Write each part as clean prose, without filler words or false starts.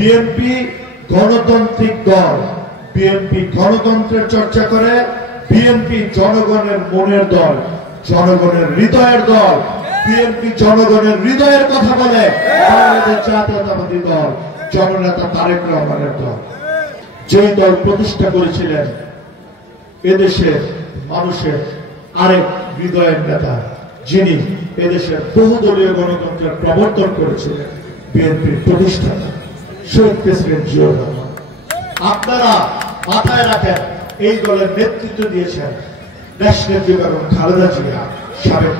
BNP গণতান্ত্রিক দল, BNP গণতন্ত্রের চর্চা করে, বিএনপি জনগণের মনের দল, জনগণের হৃদয়ের দল, বিএনপি জনগণের হৃদয়ের কথা বলে। বাংলাদেশ জাতীয়তাবাদী দল জননেতা তারেক রহমানের দল, যেই দল প্রতিষ্ঠা করেছিলেন এদেশের মানুষের আরেক হৃদয়ের নেতা, যিনি এদেশের বহুদলীয় গণতন্ত্রের প্রবর্তন করেছিলেন, বিএনপির প্রতিষ্ঠাতা শহীদ প্রেসিডেন্ট জিয়াউর রহমান। আপনারা মাথায় রাখেন, এই দলের নেতৃত্ব দিয়েছেন দেশনেত্রী বেগম খালেদা জিয়া, সাবেক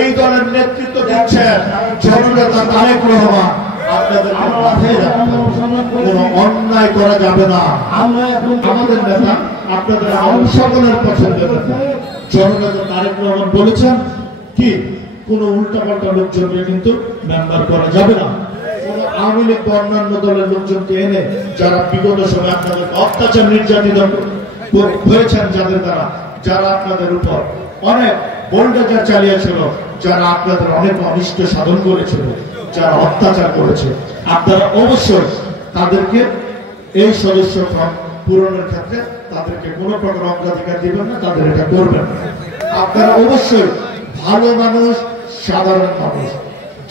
এই দলের নেতৃত্ব দিচ্ছেন জননেতা তারেক রহমান। আপনাদের মাথায় রাখতে কোন অন্যায় করা যাবে না। আমাদের নেতা আপনাদের সকলের পছন্দের নেতা জননেতা তারেক রহমান বলেছেন কি, কোন উল্টাপাল্টা লোকজনকে কিন্তু মেম্বার করা যাবে না। কোন আওয়ামী লীগ বা অন্যান্য দলের লোকজনকে এনে যারা বিগত সময় আপনাদের অত্যাচার নির্যাতিত হয়েছেন, যাদের দ্বারা যারা আপনাদের উপর অনেক বোল্ডেজার চালিয়েছিল, যারা আপনাদের অনেক অনিষ্ট সাধন করেছিল, যারা অত্যাচার করেছে, আপনারা অবশ্যই তাদেরকে এই সদস্য ফর্ম পূরণের ক্ষেত্রে তাদেরকে কোনো প্রকার অগ্রাধিকার দিবেন না, তাদের এটা করবেন না। আপনারা অবশ্যই ভালো মানুষ, সাধারণ মানুষ,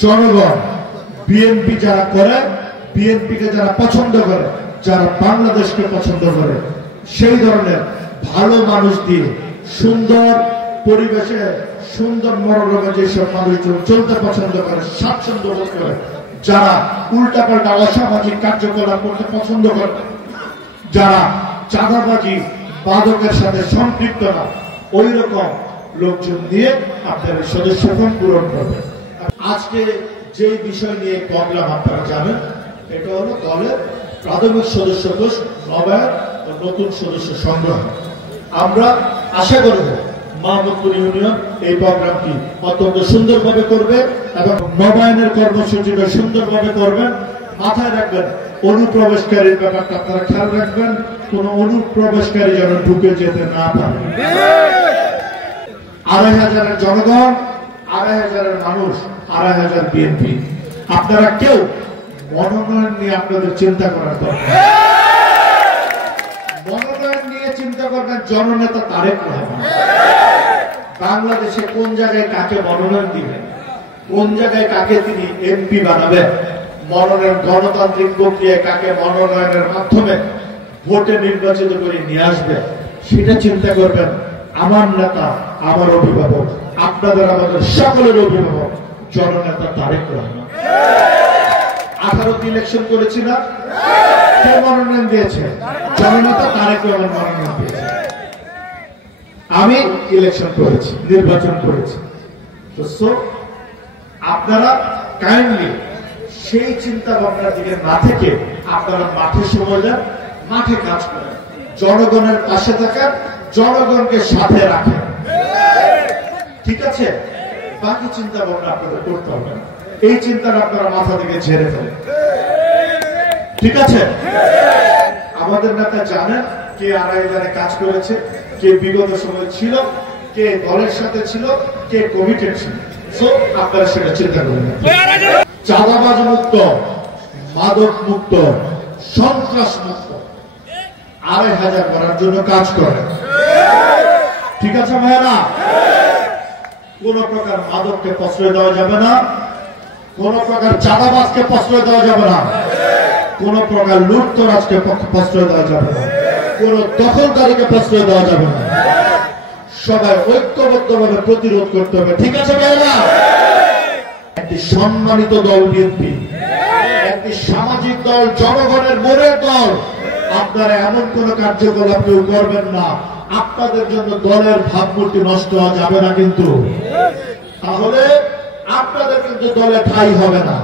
জনগণ, বিএনপি যারা করে, বিএনপিকে যারা পছন্দ করে, যারা বাংলাদেশকে পছন্দ করে, সেই ধরনের ভালো মানুষ দিয়ে সুন্দর পরিবেশে, সুন্দর মনোরমে যেসব মানুষজন চলতে পছন্দ করে, স্বাচ্ছন্দ্য বোধ করে, যারা উল্টাপাল্টা অসামাজিক কার্যকলাপ করতে পছন্দ করে, যারা চাঁদাবাজি বাদকের সাথে সম্পৃক্ত না, ওই রকম লোকজন দিয়ে আপনার সদস্য ফর্ম পূরণ করবেন। আজকে যে বিষয় নিয়ে প্রবলেম আপনারা জানেন, এটা হলো দলের প্রাথমিক সদস্য কোষ নবায়ন ও নতুন সদস্য সংগ্রহ। আমরা আশা করব মাহমুদপুর ইউনিয়ন এই প্রোগ্রামটি অত্যন্ত সুন্দরভাবে করবে এবং নবায়নের কর্মসূচিটা সুন্দরভাবে করবেন। মাথায় রাখবেন, অনুপ্রবেশকারীর ব্যাপারটা আপনারা খেয়াল রাখবেন, কোন অনুপ্রবেশকারী যেন ঢুকে যেতে না পারে। ২৫০০ জনগণ, ২৫০০ মানুষ, ২৫০০ বিএনপি। আপনারা কেউ মনোনয়ন নিয়ে আপনাদের চিন্তা করার দরকার। মনোনয়ন নিয়ে চিন্তা করবেন জননেতা তারেক রহমান। বাংলাদেশে কোন জায়গায় কাকে মনোনয়ন দিবেন, কোন জায়গায় কাকে তিনি এমপি বানাবেন, মনোনয়ন গণতান্ত্রিক প্রক্রিয়ায় কাকে মনোনয়নের মাধ্যমে ভোটে নির্বাচিত করে নিয়ে আসবে, সেটা চিন্তা করবেন আমার নেতা, আমার অভিভাবক, আপনাদের আমাদের সকলের অভিভাবক জননেতা তারেক রহমান। 18তে ইলেকশন করেছি না, কে মনোনয়ন দিয়েছে? জননেতা তারেক রহমান মনোনয়ন দিয়েছে। আমি ইলেকশন করেছি, নির্বাচন করেছি। তো আপনারা কাইন্ডলি সেই চিন্তা ভাবনার দিকে না থেকে আপনারা মাঠে সময় দেন, মাঠে কাজ করেন, জনগণের পাশে থাকেন, জনগণকে সাথে রাখেন। ঠিক আছে? বাকি চিন্তা ভাবনা আপনাদের করতে হবে না, এই চিন্তাটা আপনারা মাথা থেকে ঝেড়ে ফেলেন। ঠিক আছে? আমাদের নেতা জানেন কে আড়াইদারে কাজ করেছে, কে বিগত সময় ছিল, কে দলের সাথে ছিল, কে কমিটেড ছিল। আপনারা সেটা চিন্তা করবেন। চাঁদাবাজ মুক্ত, মাদক মুক্ত, সন্ত্রাস মুক্ত ২৫০০ করার জন্য কাজ করে। ঠিক আছে ভাইয়েরা? কোন প্রকার মাদককে প্রশ্রয় দেওয়া যাবে না, কোন প্রকার চাঁদাবাজকে প্রশ্রয় দেওয়া যাবে না, কোন প্রকার লুটতরাজকে প্রশ্রয় দেওয়া যাবে না, কোন দখলকারীকে প্রশ্রয় দেওয়া যাবে না। সবাই ঐক্যবদ্ধভাবে প্রতিরোধ করতে হবে। ঠিক আছে ভাইয়েরা? একটি সম্মানিত দল বিএনপি, একটি সামাজিক দল, জনগণের মনের দল। আপনারা এমন কোন কার্যকলাপ কেউ করবেন না, আপনাদের জন্য দলের ভাবমূর্তি নষ্ট হওয়া যাবে না কিন্তু। তাহলে আপনাদের কিন্তু দলে ঠাঁই হবে না।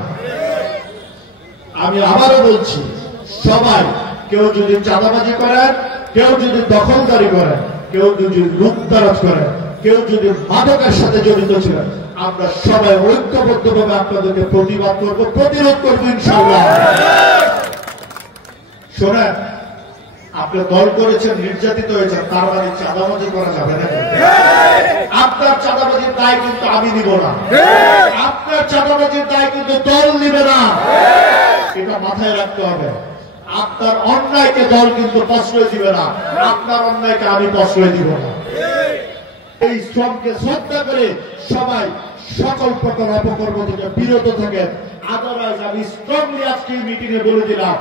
আমি আবারও বলছি, সবাই, কেউ যদি চাঁদাবাজি করেন, কেউ যদি দখলদারি করেন, কেউ যদি লুটতরাজ করেন, কেউ যদি মাদকের সাথে জড়িত ছিলেন, আমরা সবাই ঐক্যবদ্ধভাবে আপনাদেরকে প্রতিবাদ করবো, প্রতিরোধ করবো ইনশাআল্লাহ। শোনেন, আপনি দল করেছেন, নির্যাতিত হয়েছেন, তার মানে চাঁদাবাজি করা যাবে না। আপনার চাঁদাবাজির দায় কিন্তু আমি নিব না, আপনার চাঁদাবাজির দায় কিন্তু দল নিবে না। এটা মাথায় রাখতে হবে। আপনার অন্যায়কে দল কিন্তু প্রশ্রয় দিবে না, আপনার অন্যায়কে আমি প্রশ্রয় দিব না। এই শ্রমকে শ্রদ্ধা করে সবাই সকল প্রকার অপকর্ম থেকে বিরত থাকেন। আদারওয়াইজ আমি স্ট্রংলি আজকে মিটিং এ বলে দিলাম,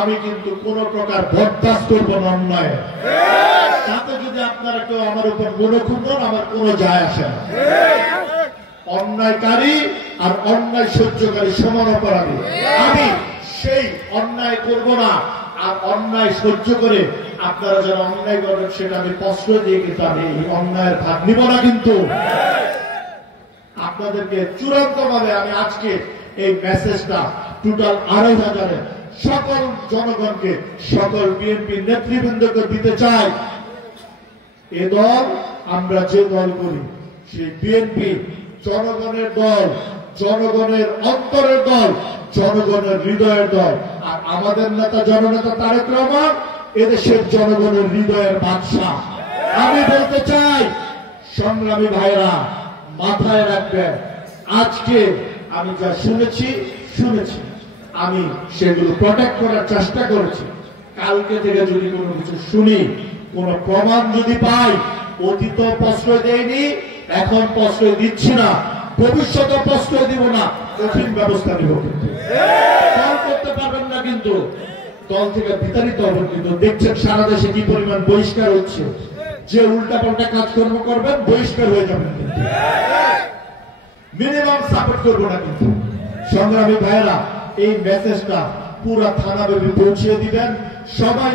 আমি কিন্তু কোন প্রকার বরদাস্ত করবো না অন্যায়। তাতে যদি আপনারা কেউ আমার উপর মনোক্ষুণ্ণ, আমার কোনো যায় আসে না। অন্যায়কারী আর অন্যায় সহ্যকারী সমান অপরাধী। আমি সেই অন্যায় করব না, আর অন্যায় সহ্য করে আপনারা যারা অন্যায় করবেন সেটা আমি প্রশ্রয় দিয়ে কিন্তু আমি এই অন্যায়ের ভাগ নিব না। কিন্তু আপনাদেরকে চূড়ান্ত ভাবে আমি আজকে এই মেসেজটা টোটাল ২৫০০০ সকল জনগণকে, সকল বিএনপি নেতৃবৃন্দকে দিতে চাই। এ দল, আমরা যে দল করি সেই বিএনপি জনগণের দল, জনগণের অন্তরের দল, জনগণের হৃদয়ের দল। আর আমাদের নেতা জননেতা তারেক রহমান এদেশের জনগণের হৃদয়ের বাদশা। আমি বলতে চাই সংগ্রামী ভাইরা, মাথায় রাখবেন, আজকে আমি যা শুনেছি আমি সেগুলো প্রোটেক্ট করার চেষ্টা করেছি। কালকে থেকে যদি কোনো কিছু শুনি, কোন প্রমাণ যদি পাই, অতীত প্রশ্রয় দেয়নি, এখন প্রশ্রয় দিচ্ছি না, ভবিষ্যতে প্রশ্রয় দিব না, কঠিন ব্যবস্থা নিব। কিন্তু দল করতে পারবেন না, কিন্তু দল থেকে বিতাড়িত হবেন। কিন্তু দেখছেন সারা দেশে কি পরিমাণ বহিষ্কার হচ্ছে। যে উল্টাপাল্টা কাজকর্ম করবেন বহিষ্কার হয়ে যাবেন। কিন্তু মিনিমাম সাপোর্ট করবো না। কিন্তু সংগ্রামী ভাইয়েরা, এই মেসেজটা পুরা থানাব্যাপী পৌঁছিয়ে দিবেন সবাই।